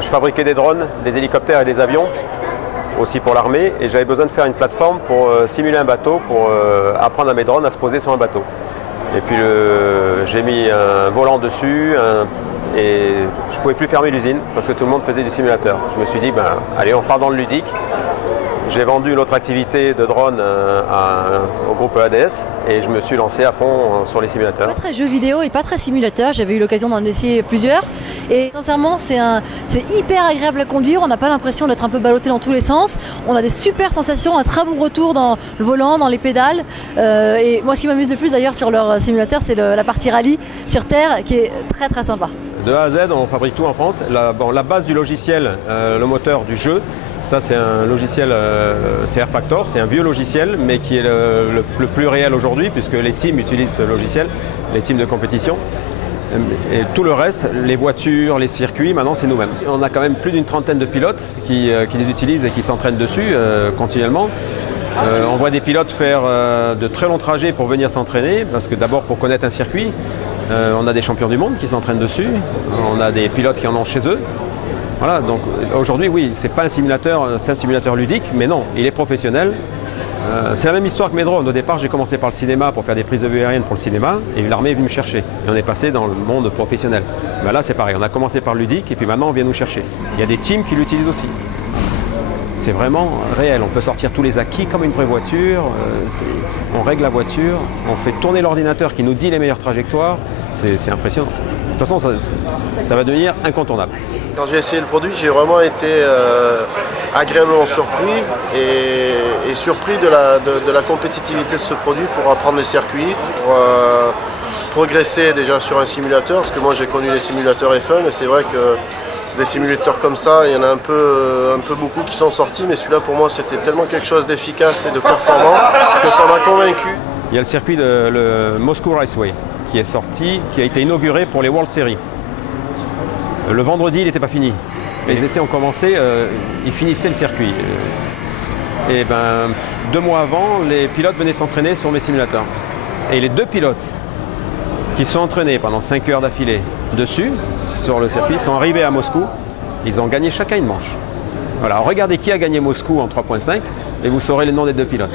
Je fabriquais des drones, des hélicoptères et des avions, aussi pour l'armée, et j'avais besoin de faire une plateforme pour simuler un bateau, pour apprendre à mes drones à se poser sur un bateau. Et puis j'ai mis un volant dessus, et je ne pouvais plus fermer l'usine parce que tout le monde faisait du simulateur. Je me suis dit, ben, allez, on part dans le ludique. J'ai vendu l'autre activité de drone au groupe ADS et je me suis lancé à fond sur les simulateurs. Pas très jeu vidéo et pas très simulateur, j'avais eu l'occasion d'en essayer plusieurs et sincèrement c'est hyper agréable à conduire, on n'a pas l'impression d'être un peu ballotté dans tous les sens, on a des super sensations, un très bon retour dans le volant, dans les pédales et moi ce qui m'amuse le plus d'ailleurs sur leur simulateur c'est la partie rallye sur terre qui est très très sympa. De A à Z on fabrique tout en France, la base du logiciel, le moteur du jeu. Ça c'est un logiciel CR Factor, c'est un vieux logiciel mais qui est le plus réel aujourd'hui puisque les teams utilisent ce logiciel, les teams de compétition. Et tout le reste, les voitures, les circuits, maintenant c'est nous-mêmes. On a quand même plus d'une trentaine de pilotes qui les utilisent et qui s'entraînent dessus continuellement. On voit des pilotes faire de très longs trajets pour venir s'entraîner parce que d'abord pour connaître un circuit, on a des champions du monde qui s'entraînent dessus, on a des pilotes qui en ont chez eux. Voilà, donc aujourd'hui, oui, c'est pas un simulateur, c'est un simulateur ludique, mais non, il est professionnel. C'est la même histoire que mes drones. Au départ, j'ai commencé par le cinéma pour faire des prises de vue aériennes pour le cinéma, et l'armée est venue me chercher. Et on est passé dans le monde professionnel. Ben là, c'est pareil, on a commencé par le ludique, et puis maintenant, on vient nous chercher. Il y a des teams qui l'utilisent aussi. C'est vraiment réel, on peut sortir tous les acquis comme une vraie voiture, on règle la voiture, on fait tourner l'ordinateur qui nous dit les meilleures trajectoires, c'est impressionnant. De toute façon, ça va devenir incontournable. Quand j'ai essayé le produit, j'ai vraiment été agréablement surpris et surpris de la compétitivité de ce produit pour apprendre les circuits, pour progresser déjà sur un simulateur, parce que moi j'ai connu les simulateurs F1, et c'est vrai que des simulateurs comme ça, il y en a un peu beaucoup qui sont sortis, mais celui-là pour moi c'était tellement quelque chose d'efficace et de performant que ça m'a convaincu. Il y a le circuit de le Moscow Raceway qui est sorti, qui a été inauguré pour les World Series. Le vendredi, il n'était pas fini. Les essais ont commencé, ils finissaient le circuit. Et ben, 2 mois avant, les pilotes venaient s'entraîner sur mes simulateurs. Et les 2 pilotes qui se sont entraînés pendant 5 heures d'affilée dessus, sur le circuit, sont arrivés à Moscou. Ils ont gagné chacun une manche. Voilà, regardez qui a gagné Moscou en 3.5 et vous saurez le nom des 2 pilotes.